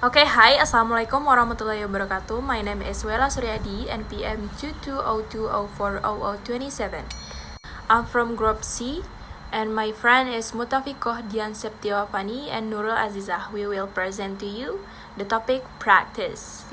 Okay, hi, Assalamualaikum warahmatullahi wabarakatuh. My name is Wela Suryadi, NPM 2202040027. I'm from Group C, and my friend is Mutafikoh Dian Septiawafani and Nurul Azizah. We will present to you the topic practice.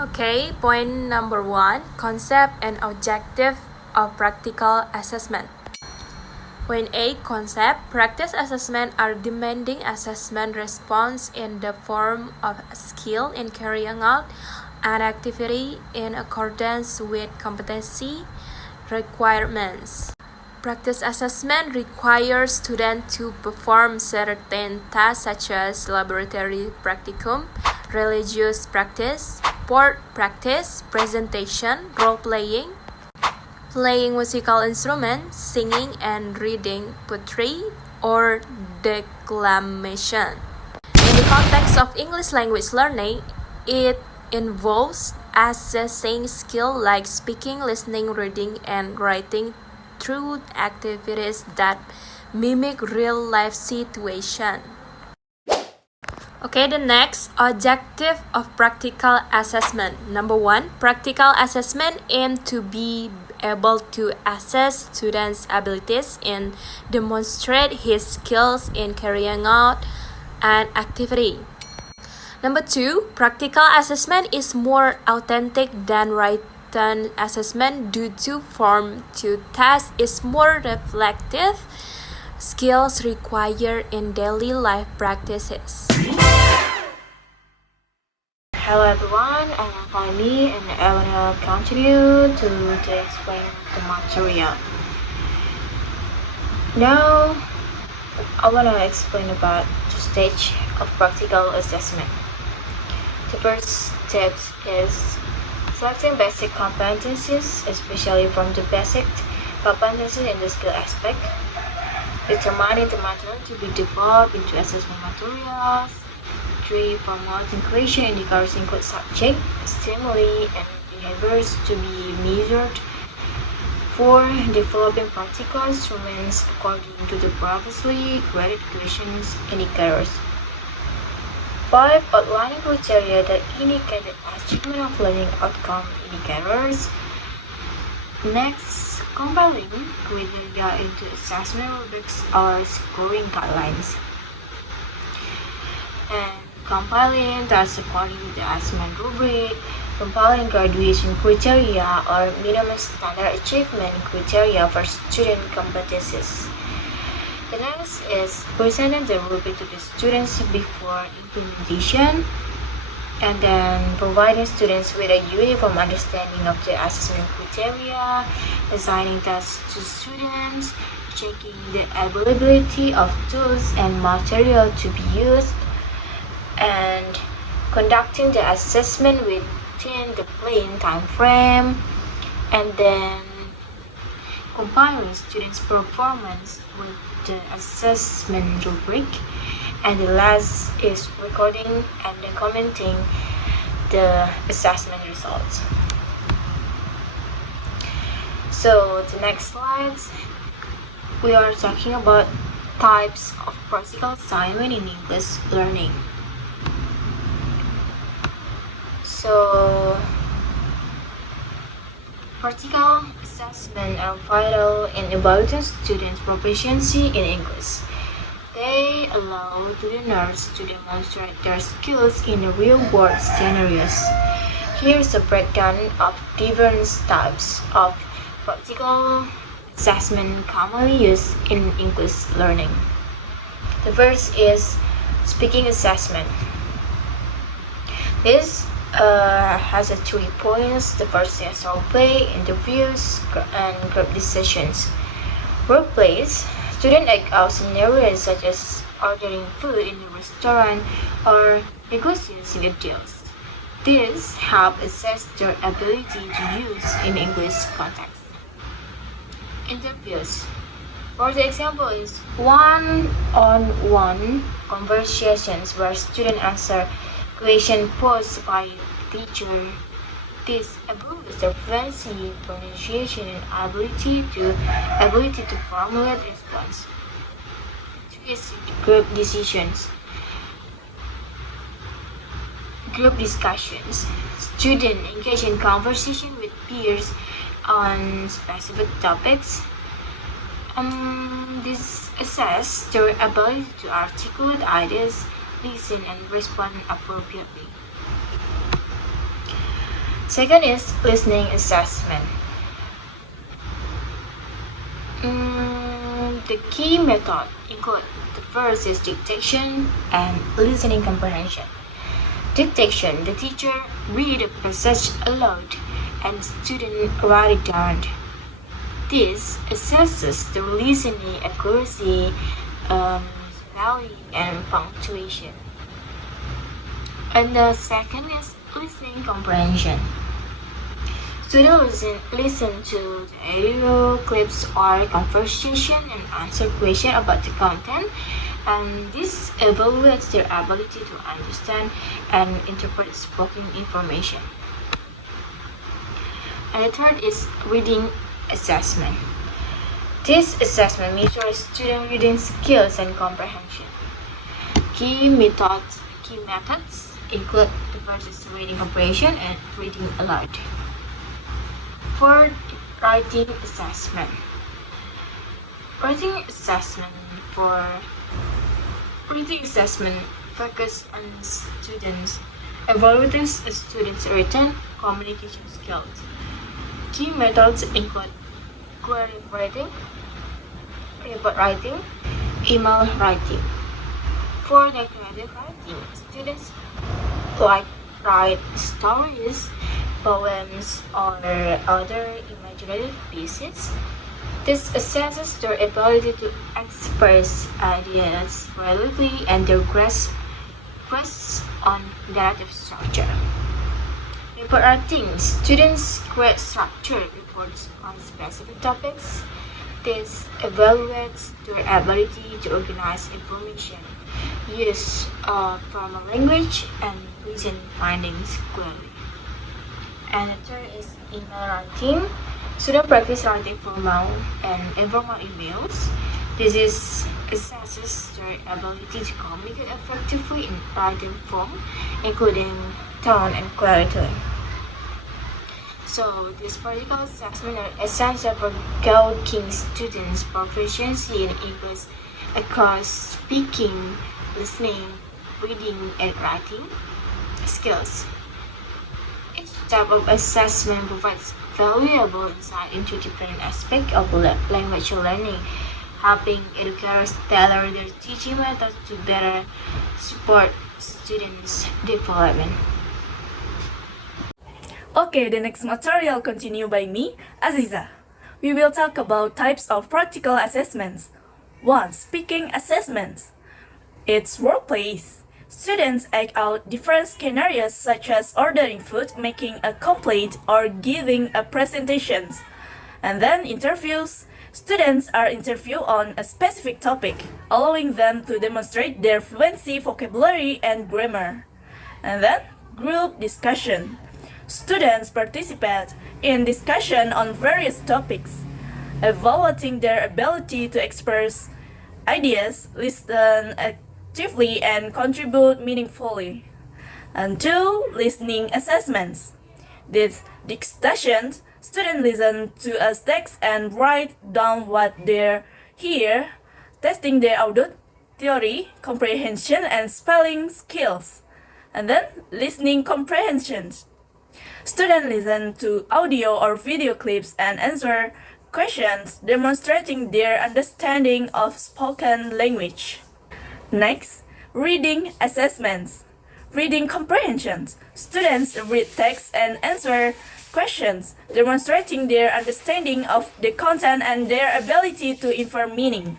Okay, point number 1, concept and objective of practical assessment. Point 8, concept. Practice assessment are demanding assessment response in the form of skill in carrying out an activity in accordance with competency requirements. Practice assessment requires students to perform certain tasks such as laboratory practicum, religious practice, board practice, presentation, role-playing, playing musical instruments, singing and reading poetry or declamation. In the context of English language learning, it involves assessing skill like speaking, listening, reading, and writing through activities that mimic real-life situations. Okay, the next objective of practical assessment. Number 1, practical assessment aim to be able to assess students' abilities and demonstrate his skills in carrying out an activity. Number 2, practical assessment is more authentic than written assessment due to Form 2 test is more reflective skills required in daily life practices. Hello everyone, I'm Fahmi and I want to continue to explain the material. Now, I want to explain about the stage of practical assessment. The first step is selecting basic competencies, especially from the basic competencies in the skill aspect. Determining the material to be developed into assessment materials. 3. Formulating creation indicators include subject, stimuli, and behaviors to be measured. 4. Developing practical instruments according to the previously created questions indicators. 5. Outlining criteria that indicate the achievement of learning outcome indicators. Next, compiling criteria into assessment rubrics or scoring guidelines. And compiling tasks according to the assessment rubric, compiling graduation criteria or minimum standard achievement criteria for student competencies. The next is presenting the rubric to the students before implementation, and then providing students with a uniform understanding of the assessment criteria, assigning tasks to students, checking the availability of tools and material to be used, and conducting the assessment within the planned time frame, and then compiling students' performance with the assessment rubric, and the last is recording and documenting the assessment results. So the next slides, we are talking about types of practical assignment in English learning. So, practical assessment are vital in evaluating students' proficiency in English. They allow the learners to demonstrate their skills in real-world scenarios. Here's a breakdown of different types of practical assessment commonly used in English learning. The first is speaking assessment. This has 3 points. The first is role-play, interviews, and group decisions. Role-plays, students act out scenarios such as ordering food in a restaurant or negotiating a deal. This helps assess their ability to use in English context. Interviews, for the example, is one-on-one conversations where students answer questions posed by teacher. This improves their fluency, pronunciation, and ability to formulate response. 2 is group decisions. group discussions. Students engage in conversation with peers on specific topics. This assess their ability to articulate ideas, listen, and respond appropriately. Second is listening assessment. The key method include the first is dictation and listening comprehension. Dictation: the teacher read a passage aloud and student write it down. This assesses the listening accuracy, spelling, and punctuation. And the second is listening comprehension. Students listen to the audio clips or conversation and answer questions about the content, and this evaluates their ability to understand and interpret spoken information. And the third is reading assessment. This assessment measures student reading skills and comprehension. Key methods include the first is reading comprehension and reading aloud. Fourth, writing assessment. Writing assessment focus on students, evaluating students' written communication skills. Key methods include query writing, report writing, email writing. For the creative writing, students write stories, poems, or other imaginative pieces. This assesses their ability to express ideas creatively and their grasp on narrative structure. Report writing, students create structured reports on specific topics. This evaluates their ability to organize information, use formal language, and present findings clearly. And the third is email writing. Students practice writing formal and informal emails. This assesses their ability to communicate effectively in writing form, including tone and clarity. So, these practical assessments are essential for gauging students' proficiency in English across speaking, listening, reading, and writing skills. Each type of assessment provides valuable insight into different aspects of language learning, helping educators tailor their teaching methods to better support students' development. Okay, the next material continued by me, Aziza. We will talk about types of practical assessments. 1. Speaking assessments. It's workplace. Students act out different scenarios such as ordering food, making a complaint, or giving a presentation. And then interviews. Students are interviewed on a specific topic, allowing them to demonstrate their fluency, vocabulary, and grammar. And then group discussion. Students participate in discussion on various topics, evaluating their ability to express ideas, listen actively, and contribute meaningfully. And 2. Listening assessments. These discussions, students listen to a text and write down what they hear, testing their auditory comprehension and spelling skills. And then listening comprehension. Students listen to audio or video clips and answer questions, demonstrating their understanding of spoken language. Next, reading assessments. Reading comprehension. Students read text and answer questions, demonstrating their understanding of the content and their ability to infer meaning.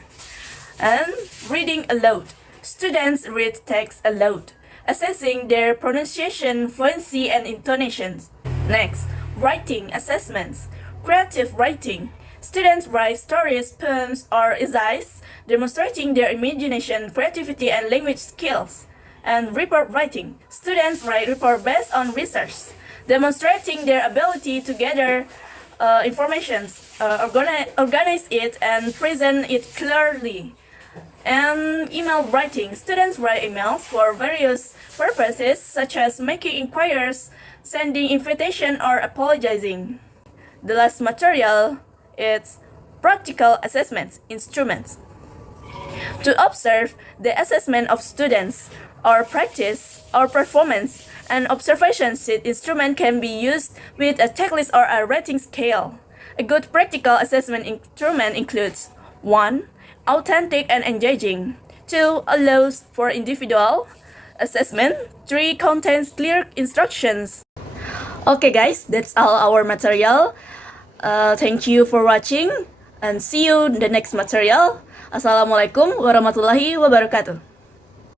And reading aloud. Students read text aloud, assessing their pronunciation, fluency, and intonations. Next, writing assessments. Creative writing. Students write stories, poems, or essays, demonstrating their imagination, creativity, and language skills. And report writing. Students write reports based on research, demonstrating their ability to gather information, organize it, and present it clearly. And email writing. Students write emails for various purposes such as making inquiries, sending invitation, or apologizing. The last material is practical assessments instruments. To observe the assessment of students or practice or performance, an observation sheet instrument can be used with a checklist or a rating scale. A good practical assessment instrument includes 1. Authentic and engaging. 2. Allows for individual assessment. 3. Contains clear instructions. Okay guys, that's all our material. Thank you for watching and see you in the next material. Assalamualaikum warahmatullahi wabarakatuh.